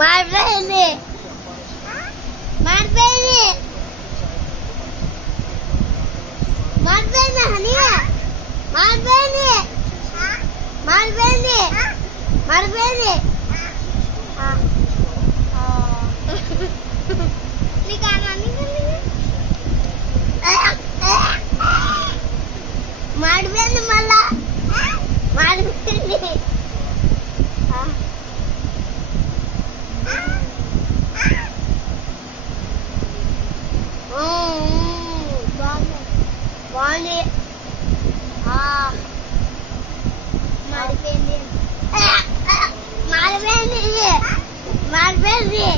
మారిపోయింది మారిపోయింది మారిపోయింది హనీ మారిపోయింది మారిపోయింది మారిపోయింది మాడిపోయింది మళ్ళా మాడిపోయింది బాగుంది మాడిపోయింది మాడిపోయింది మాడిపోయింది